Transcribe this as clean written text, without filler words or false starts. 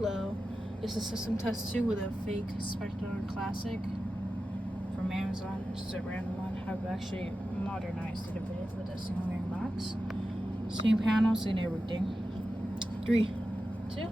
Hello. It's a system test 2 with a fake Spectre Classic from Amazon. Just a random one. I've actually modernized it a bit with a single ring box. Same panel, same everything. 3, 2,